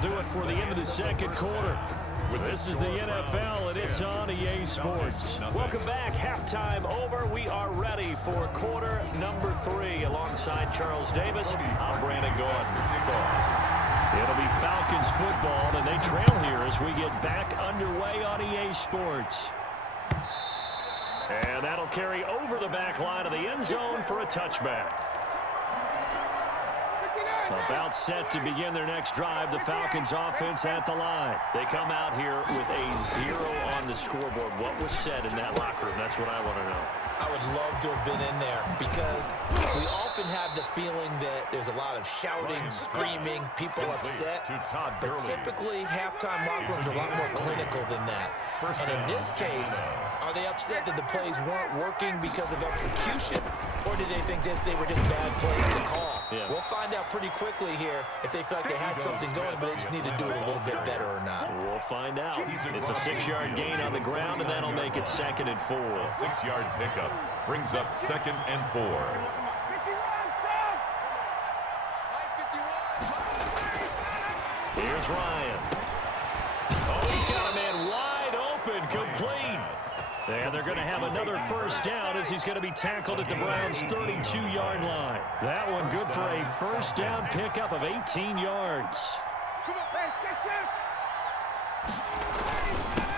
that'll do it for the end of the second quarter. This is the NFL, and it's on EA Sports. Welcome back. Halftime over. We are ready for quarter number 3. Alongside Charles Davis, I'm Brandon Gordon. It'll be Falcons football, and they trail here as we get back underway on EA Sports. And that'll carry over the back line of the end zone for a touchback. About set to begin their next drive, the Falcons offense at the line. They come out here with a 0 on the scoreboard. What was said in that locker room? That's what I want to know. I would love to have been in there because we often have the feeling that there's a lot of shouting, screaming, people upset. But typically, halftime locker rooms are a lot more clinical than that. And in this case, are they upset that the plays weren't working because of execution, or did they think they were just bad plays to call? Yeah. We'll find out pretty quickly here if they feel like they had something going, but they just need to do it a little bit better or not. We'll find out. It's a 6-yard gain on the ground, and that'll make it 2nd and 4. 6-yard pickup brings up 2nd and 4. Here's Ryan. Oh, he's got a man wide open, complete. And they're going to have another first down as he's going to be tackled at the Browns' 32-yard line. That one good for a first down pickup of 18 yards.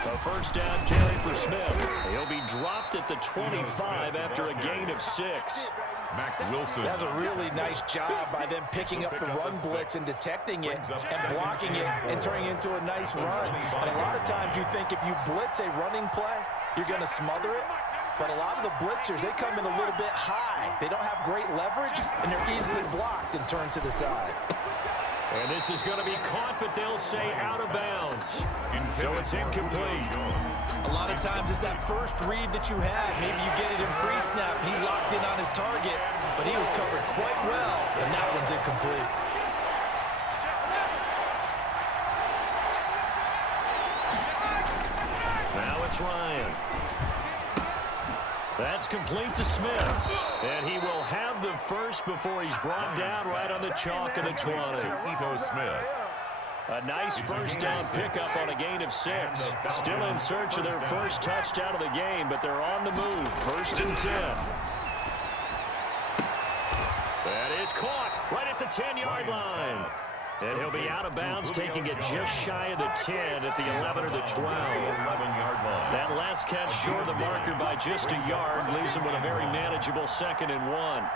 A first down carry for Smith. He'll be dropped at the 25 after a gain of 6. Mac Wilson. That's a really nice job by them picking up the run blitz and detecting it and blocking it and turning it into a nice run. And a lot of times you think if you blitz a running play, you're going to smother it. But a lot of the blitzers, they come in a little bit high. They don't have great leverage, and they're easily blocked and turned to the side. And this is going to be caught, but they'll say out of bounds. So it's incomplete. A lot of times it's that first read that you had. Maybe you get it in pre-snap, and he locked in on his target, but he was covered quite well, and that one's incomplete. Now it's Ryan. That's complete to Smith. And he will have the first before he's brought down right on the chalk of the 20. Ito Smith. A nice first down pickup on a gain of 6. Still in search of their first touchdown of the game, but they're on the move. 1st and 10. That is caught right at the 10-yard line. And he'll be out of bounds, taking it just shy of the 10 at the 11 or the 12. 11-yard line. That last catch short of the marker by just a yard leaves him with a very manageable 2nd and 1.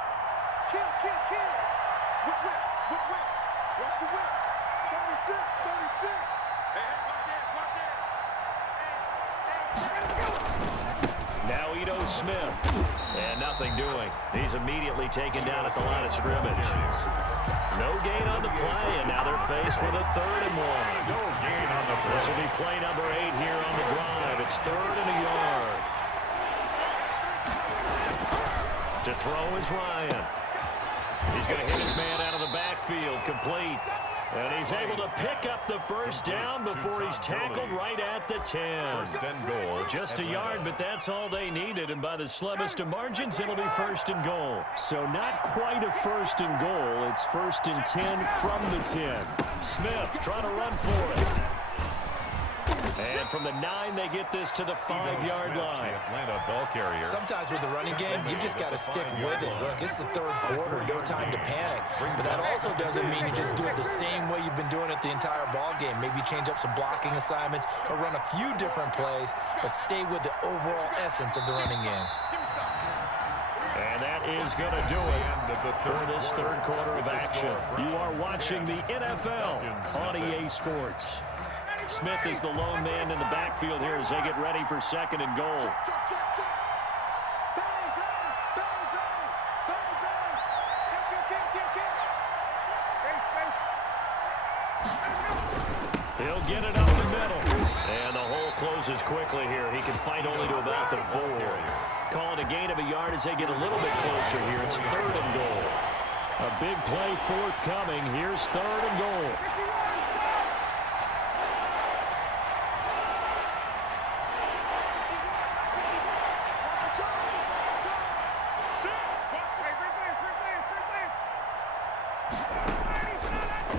Now Ito Smith. And nothing doing. He's immediately taken down at the line of scrimmage. No gain on the play, and now they're faced with a 3rd and 1. No gain on the play. This will be play number 8 here on the drive. It's 3rd and a yard. To throw is Ryan. He's going to hit his man out of the backfield, complete. And he's able to pick up the first down before he's tackled right at the 10. 1st and goal. Just a yard, but that's all they needed. And by the slimmest of margins, it'll be 1st and goal. So not quite a 1st and goal. It's 1st and 10 from the 10. Smith trying to run for it. And from the 9, they get this to the 5-yard line. Atlanta ball carrier. Sometimes with the running game, you've just got to stick with it. Look, it's the 3rd quarter, no time to panic. But that also doesn't mean you just do it the same way you've been doing it the entire ball game. Maybe change up some blocking assignments or run a few different plays, but stay with the overall essence of the running game. And that is going to do it for this 3rd quarter of action. You are watching the NFL on EA Sports. Smith is the lone man in the backfield here as they get ready for 2nd and goal. He'll get it up the middle. And the hole closes quickly here. He can fight only to about the 4. Call it a gain of a yard as they get a little bit closer here. It's 3rd and goal. A big play forthcoming. Here's 3rd and goal.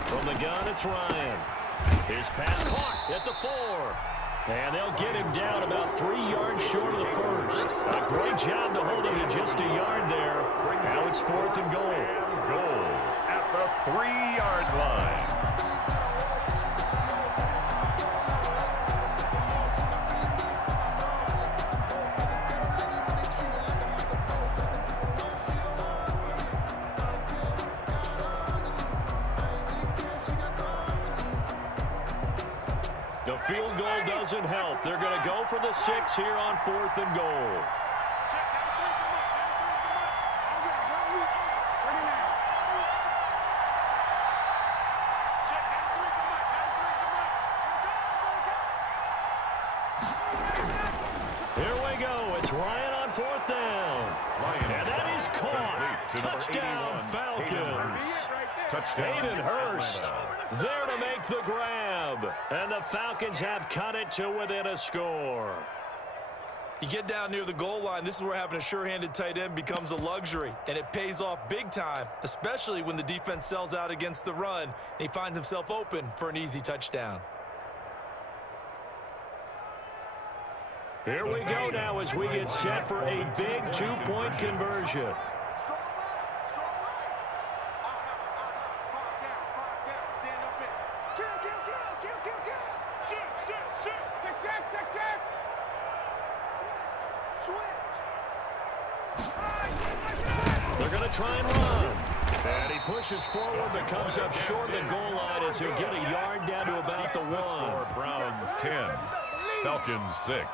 From the gun, it's Ryan. His pass caught at the 4. And they'll get him down about 3 yards short of the first. A great job to hold him to just a yard there. Now it's 4th and goal. Goal at the 3-yard line. The field goal doesn't help. They're going to go for the 6 here on 4th and goal. Here we go. It's Ryan on 4th down. And that is caught. Touchdown, Falcons. Hayden Hurst there to make the grab. And the Falcons have cut it to within a score. You get down near the goal line, this is where having a sure-handed tight end becomes a luxury, and it pays off big time, especially when the defense sells out against the run, and he finds himself open for an easy touchdown. Here we go now as we get set for a big 2-point conversion. They're going to try and run. And he pushes forward but comes up short of the goal line as he'll get a yard down to about the 1. Browns 10, Falcons 6.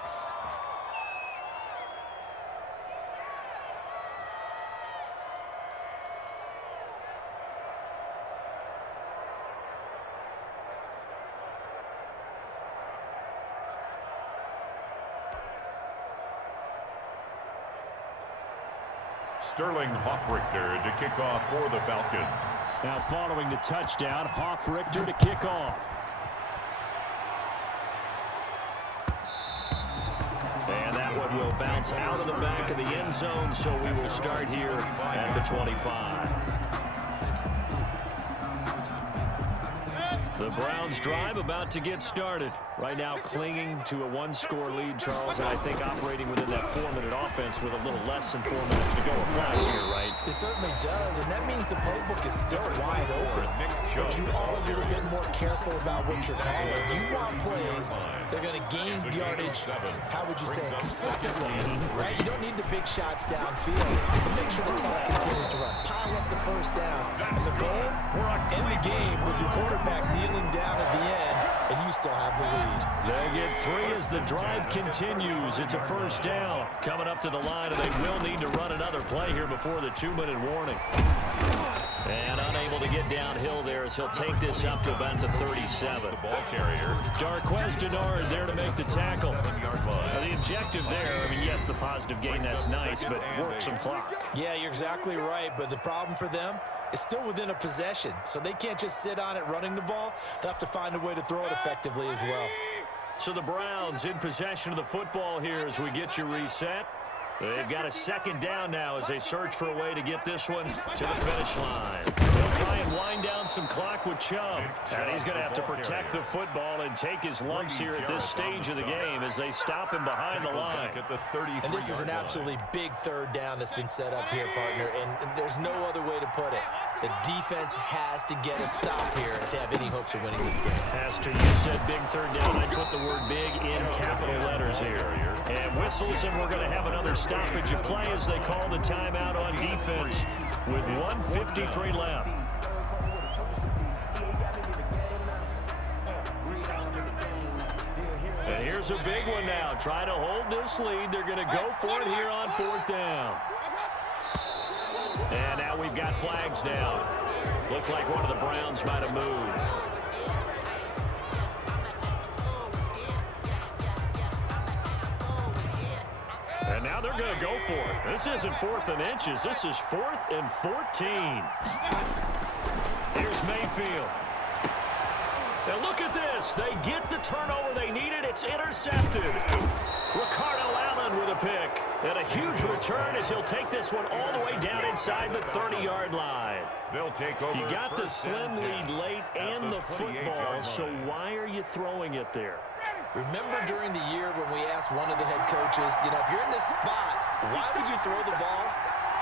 Sterling Hoffrichter to kick off for the Falcons. Now following the touchdown, Hoffrichter to kick off. And that one will bounce out of the back of the end zone, so we will start here at the 25. The Browns drive about to get started. Right now clinging to a 1-score lead, Charles, and I think operating within that 4-minute offense with a little less than 4 minutes to go applies here, right? It certainly does, and that means the playbook is still wide open. But you are a little bit more careful about what you're calling. You want plays, they're going to gain yardage, how would you say, consistently, right? You don't need the big shots downfield, but make sure the clock continues to run. Pile up the first downs, and the goal, end the game with your quarterback kneeling down at the end, and you still have the lead. They get 3 as the drive continues. It's a first down. Coming up to the line, and they will need to run another play here before the 2-minute warning. And unable to get downhill there as he'll take this up to about the 37. The ball carrier. Darquez Denard there to make the tackle. The objective there, I mean, yes, the positive gain, that's nice, but work some clock. Yeah, you're exactly right, but the problem for them is still within a possession, so they can't just sit on it running the ball. They'll have to find a way to throw it effectively as well. So the Browns in possession of the football here as we get you reset. They've got a 2nd down now as they search for a way to get this one to the finish line. They'll try and wind down some clock with Chubb. And he's going to have to protect the football and take his lumps here at this stage of the game as they stop him behind the line. And this is an absolutely big 3rd down that's been set up here, partner, and there's no other way to put it. The defense has to get a stop here if they have any hopes of winning this game. Has to. You said big 3rd down. I put the word big in capital letters here. And whistles, and we're going to have another stoppage of play as they call the timeout on defense with 1:53 left. And here's a big one now. Trying to hold this lead. They're going to go for it here on 4th down. And now we've got flags down. Looked like one of the Browns might have moved. And now they're going to go for it. This isn't 4th and inches. This is 4th and 14. Here's Mayfield. And look at this. They get the turnover they needed. It's intercepted. Ricardo Allen with a pick. And a huge return as he'll take this one all the way down inside the 30-yard line. They'll take over. You got the slim lead late and the football, so why are you throwing it there? Remember during the year when we asked one of the head coaches, if you're in this spot, why would you throw the ball?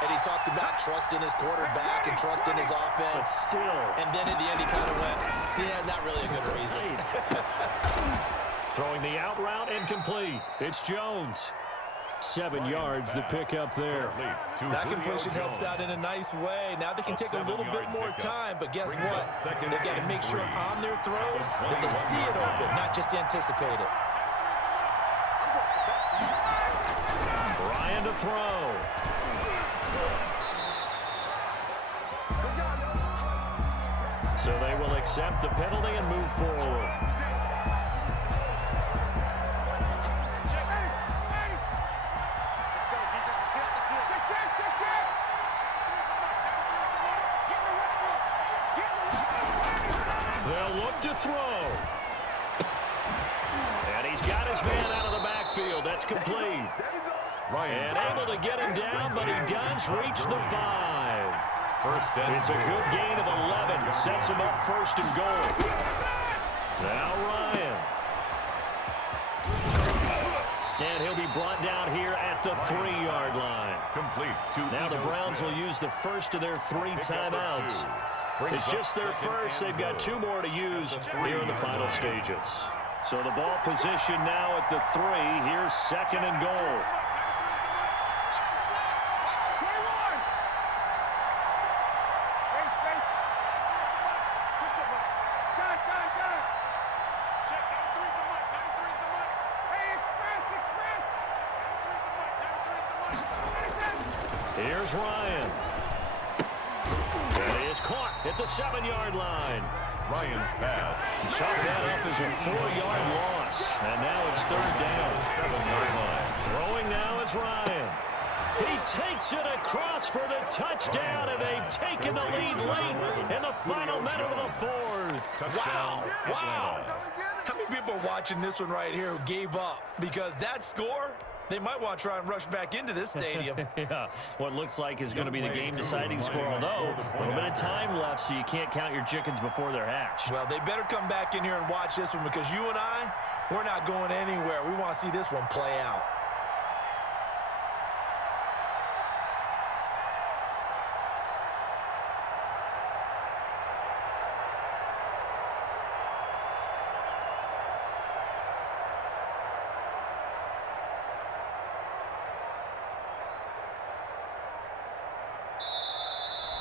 And he talked about trusting his quarterback and trusting his offense. But still. And then at the end he kind of went, yeah, not really a good reason. Throwing the out route and complete. It's Jones. 7 yards the pick up there. That completion helps out in a nice way. Now they can take a little bit more time, but guess what? They've got to make sure on their throws that they see it open, not just anticipate it. Bryant to throw. So they will accept the penalty and move forward. They'll look to throw. And he's got his man out of the backfield. That's complete. And able to get him down, but he does reach the 5. It's a good gain of 11. Sets him up first and goal. Now Ryan. And he'll be brought down here at the 3-yard line. Now the Browns will use the first of their 3 timeouts. It's just their first. They've got 2 more to use here in the final stages. So the ball position now at the 3. Here's 2nd and goal. Here's Ryan. And he is caught at the 7-yard line. Ryan's pass. Chop that up as a 4-yard loss. And now it's 3rd down. 7-yard line. Throwing now is Ryan. He takes it across for the touchdown, and they've taken the lead late in the final minute of the 4th. Wow. How many people are watching this one right here who gave up? Because that score, they might want to try and rush back into this stadium. Yeah, what looks like is going to be the game-deciding score, although a little bit of time left, so you can't count your chickens before they're hatched. Well, they better come back in here and watch this one, because you and I, we're not going anywhere. We want to see this one play out.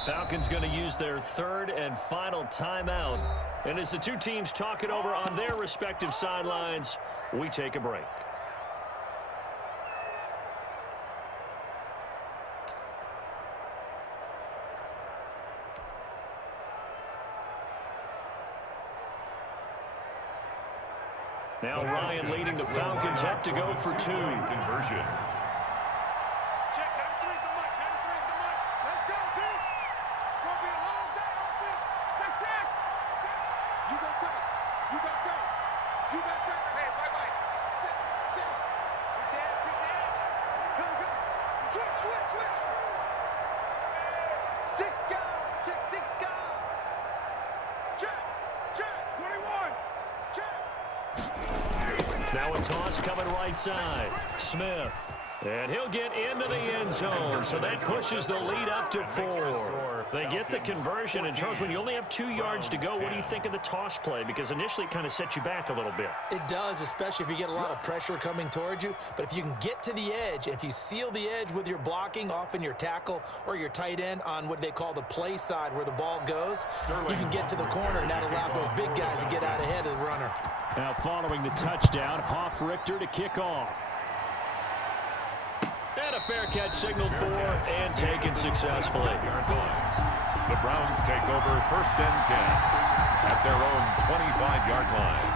Falcons going to use their 3rd and final timeout. And as the 2 teams talk it over on their respective sidelines, we take a break. Now Ryan leading the Falcons up to go for 2. Conversion. Now a toss coming right side. Smith. And he'll get into the end zone, so that pushes the lead up to 4. They get the conversion, and Charles, when you only have 2 yards to go, what do you think of the toss play? Because initially it kind of sets you back a little bit. It does, especially if you get a lot of pressure coming towards you. But if you can get to the edge, if you seal the edge with your blocking, often your tackle or your tight end on what they call the play side where the ball goes, you can get to the corner, and that allows those big guys to get out ahead of the runner. Now following the touchdown, Hoff-Richter to kick off. And a fair catch signaled for and taken successfully. The Browns take over 1st and 10 at their own 25-yard line.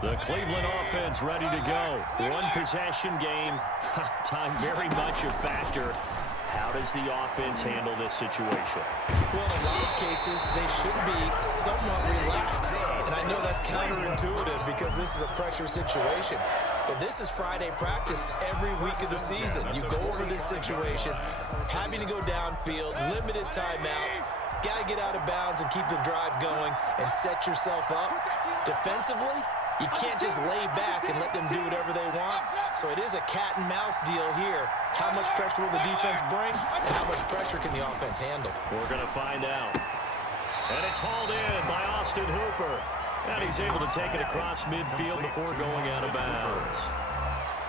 The Cleveland offense ready to go. One possession game. Time very much a factor. How does the offense handle this situation? Well, in a lot of cases, they should be somewhat relaxed. And I know that's counterintuitive because this is a pressure situation. But this is Friday practice every week of the season. You go over this situation, having to go downfield, limited timeouts, got to get out of bounds and keep the drive going and set yourself up. Defensively, you can't just lay back and let them do whatever they want. So it is a cat and mouse deal here. How much pressure will the defense bring, and how much pressure can the offense handle? We're going to find out. And it's hauled in by Austin Hooper. And he's able to take it across midfield before going out of bounds.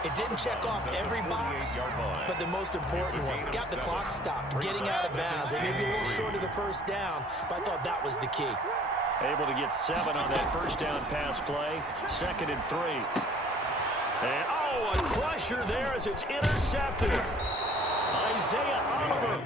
It didn't check off every box, but the most important one. Got the clock stopped, getting out of bounds. They may be a little short of the first down, but I thought that was the key. Able to get 7 on that first down pass play. 2nd and 3. And, oh, a crusher there as it's intercepted. Isaiah Oliver